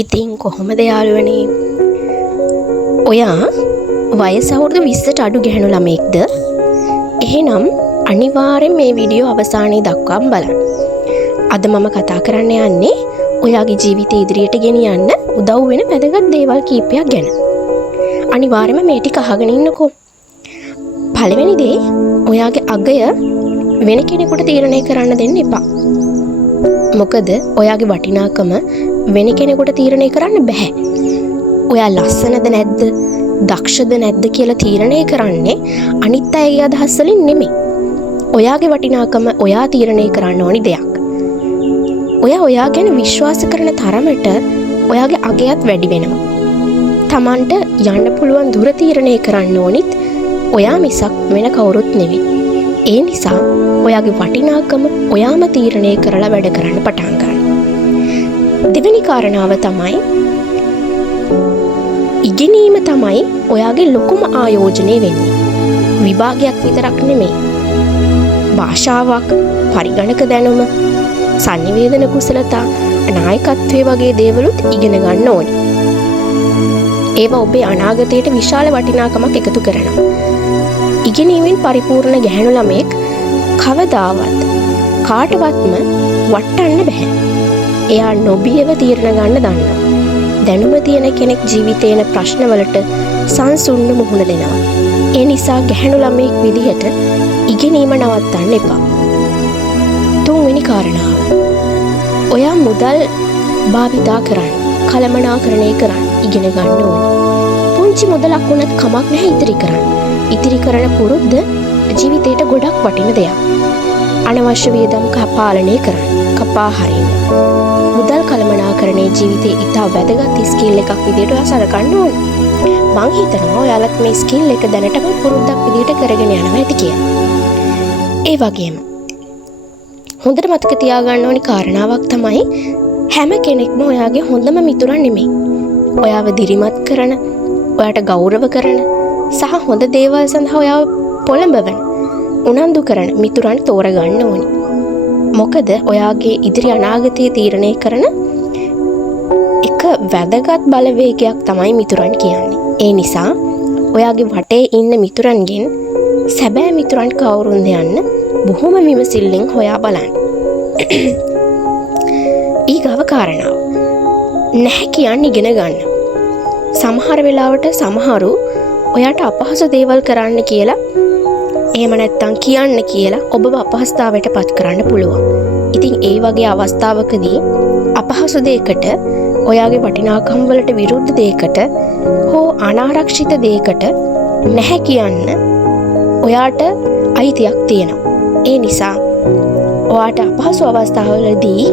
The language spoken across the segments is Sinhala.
ඉතින් කොහොමද යාළුවනේ? ඔයා වයස අවුරුදු 20ට අඩු ගැහැණු ළමෙක්ද? එහෙනම් අනිවාර්යෙන් මේ වීඩියෝ අවසානයේ දක්වාම බලන්න. අද මම කතා කරන්න යන්නේ ඔයාගේ ජීවිතය ඉදිරියට ගෙනියන්න උදව් වෙන වැදගත් දේවල් කීපයක් ගැන. අනිවාර්යයෙන්ම මේ ටික අහගෙන ඉන්නකෝ. පළවෙනි දේ, ඔයාගේ අගය වෙන කෙනෙකුට තීරණය කරන්න දෙන්න එපා. මොකද ඔයාගේ වටිනාකම වෙන කෙනෙකුට තීරණය කරන්න බෑ. ඔයා ලස්සනද නැද්ද, දක්ෂද නැද්ද කියලා තීරණය කරන්නේ අනිත් අයගේ අදහස් වලින් නෙමෙයි. ඔයාගේ වටිනාකම ඔයා තීරණය කරන්න ඕනි දෙයක්. ඔයා ගැන විශ්වාස කරන තරමට ඔයාගේ අගයත් වැඩි වෙනවා. Tamanට යන්න පුළුවන් දුර තීරණය කරන්න ඕනිත් ඔයා මිසක් වෙන කවුරුත් නෙවෙයි. ඒ නිසා ඔයාගේ වටිනාකම ඔයාම තීරණය කරලා වැඩ කරන්න පටන් ගන්න. දෙවෙනි කාරණාව තමයි, ඉගෙනීම තමයි ඔයාගේ ලොකුම ආයෝජනය වෙන්නේ. විභාගයක් විතරක් නෙමෙයි. භාෂාවක්, පරිගණක දැනුම, සංනිවේදන කුසලතා, නායකත්වයේ වගේ දේවලුත් ඉගෙන ගන්න ඕනේ. ඒවා ඔබේ අනාගතයට විශාල වටිනාකමක් එකතු කරනවා. ඉගෙනීමෙන් පරිපූර්ණ ගැහැණු ළමෙක් කවදාවත් කාටවත්ම වටන්න බෑ. එයා නොබියව තීරණ ගන්න දන්නවා. දැනුම තියෙන කෙනෙක් ජීවිතේන ප්‍රශ්නවලට සංසුන්ව මුහුණ දෙනවා. ඒ නිසා ගැහැණු ළමෙක් විදිහට ඉගෙනීම නවත්තන්න එපා. තුන්වෙනි කාරණාව, ඔයා මුදල් භාවිතා කරන්න, කළමනාකරණය කරන්න ඉගෙන ගන්න ඕනේ. පුංචි මුදලක් වුණත් කමක් නැහැ ඉතිරි කරන්න. ඉතිරි කරන පුරුද්ද ජීවිතේට ගොඩක් වටින දෙයක්. අනවශ්‍ය වියදම් පාලනය කරන්න, කපා හරින්න. මුදල් කළමනාකරණයේ ජීවිතේ ඉතා වැදගත් ස්කිල් එකක් විදිහට ඔයා සලකන්න ඕනේ. මං හිතනවා ඔයාලත් මේ ස්කිල් එක දැනටම පුරුද්දක් විදිහට කරගෙන යනවා ඇති කියලා. ඒ වගේම හොඳට මතක තියාගන්න ඕනි කාරණාවක් තමයි, හැම කෙනෙක්ම ඔයාගේ හොඳම මිතුරන් නෙමෙයි. ඔයාව දිරිමත් කරන, ඔයාට ගෞරව කරන සහ හොඳ දේවල් සඳහා ඔයාව පොළඹවන, උනන්දු කරන මිතුරන් තෝරගන්න ඕනි. මොකද ඔයාගේ ඉදිරි අනාගතය තීරණය කරන එක වැදගත් බලවේගයක් තමයි මිතුරන් කියන්නේ. ඒ නිසා ඔයාගේ වටේ ඉන්න මිතුරන්ගෙන් සැබෑ මිතුරන් කවුරුන්ද යන්න බොහොම විමසිල්ලෙන් හොයා බලන්න. ඊගව කාරණාව, නැහැ කියන්නේ ඉගෙන ගන්න. සමහර වෙලාවට සමහරු ඔයාට අපහසු දේවල් කරන්න කියලා, එහෙම නැත්තම් කියන්න කියලා ඔබව අපහසුතාවයට පත් කරන්න පුළුවන්. ඉතින් ඒ වගේ අවස්ථාවකදී අපහසු දෙයකට, ඔයාගේ වටිනාකම් වලට විරුද්ධ දෙයකට හෝ අනාරක්ෂිත දෙයකට නැහැ කියන්න ඔයාට අයිතියක් තියෙනවා. ඒ නිසා ඔයාට අපහසු අවස්ථාවලදී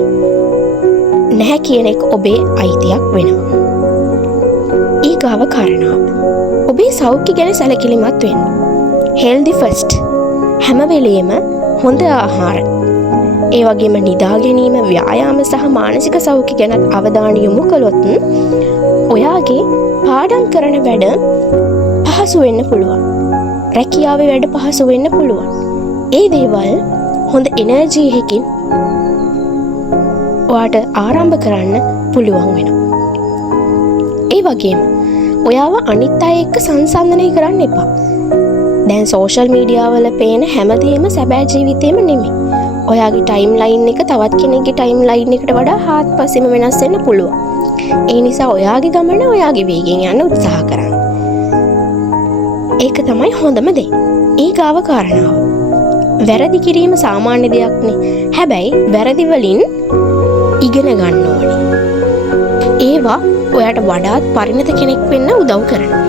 නැහැ කියන එක ඔබේ අයිතියක් වෙනවා. ඊගාව කාරණාව, ඔබේ සෞඛ්‍ය ගැන සැලකිලිමත් වෙන්න. healthy first. හැම වෙලේම හොඳ ආහාර, ඒ වගේම නිදා ගැනීම, ව්‍යායාම සහ මානසික සෞඛ්‍ය ගැන අවධානය යොමු කළොත් ඔයාගේ පාඩම් කරන වැඩ පහසු වෙන්න පුළුවන්. රැකියාවේ වැඩ පහසු වෙන්න පුළුවන්. ඒ දේවල් හොඳ එනර්ජි එකකින් ඔයාට ආරම්භ කරන්න පුළුවන් වෙනවා. ඒ වගේම ඔයාව අනිත් අය එක්ක සංසන්දනය කරන්න එපා. දැන් සෝෂල් මීඩියා වල පේන හැමදේම සැබෑ ජීවිතේම නෙමෙයි. ඔයාගේ ටයිම් ලයින් එක තවත් කෙනෙක්ගේ ටයිම් ලයින් එකට වඩා හාත්පසින්ම වෙනස් වෙන්න පුළුවන්. ඒ නිසා ඔයාගේ ගමන ඔයාගේ වේගෙන් යන්න උත්සාහ කරන්න. ඒක තමයි හොඳම දේ. ඊගාව කාරණාව, වැරදි කිරීම සාමාන්‍ය දෙයක්නේ. හැබැයි වැරදි වලින් ඉගෙන ගන්න ඕනේ. ඒවා ඔයාට වඩාත් පරිණත කෙනෙක් වෙන්න උදව් කරනවා.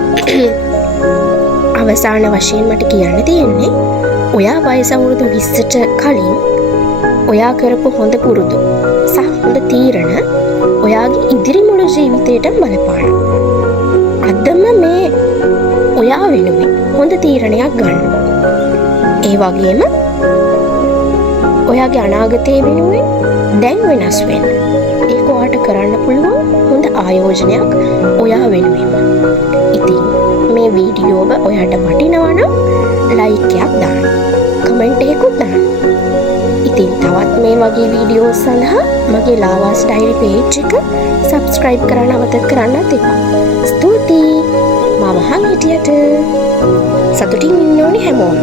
අවසාන වශයෙන් මට කියන්න තියෙන්නේ, ඔයා වයස අවුරුදු 20ට කලින් ඔයා කරපු හොඳ පුරුදු සහ හොඳ තීරණ ඔයාගේ ඉදිරි මුළු ජීවිතේටම බලපානවා. අදම මේ ඔයා වෙනුවෙන් හොඳ තීරණයක් ගන්න. ඒ වගේම ඔයාගේ අනාගතය වෙනුවෙන් දැන් වෙනස් වෙන්න. ඒක ඔයාට කරන්න පුළුවන් හොඳ ආයෝජනයක් ඔයා වෙනුවෙන්. ඉතින් මේ වීඩියෝව ඔයාට වටිනවා නම් ලයික් එකක් දාන්න, කමෙන්ට් එකකුත් දාන්න. ඉතින් තවත් මේ වගේ වීඩියෝ සඳහා මගේ ලාවාස් ඩයරි පේජ් එක සබ්ස්ක්‍රයිබ් කරන්න අමතක කරන්නත් එපා. ස්තුතියි. මම අහන් හිටියට සතුටින් ඉන්න ඕනේ හැමෝම.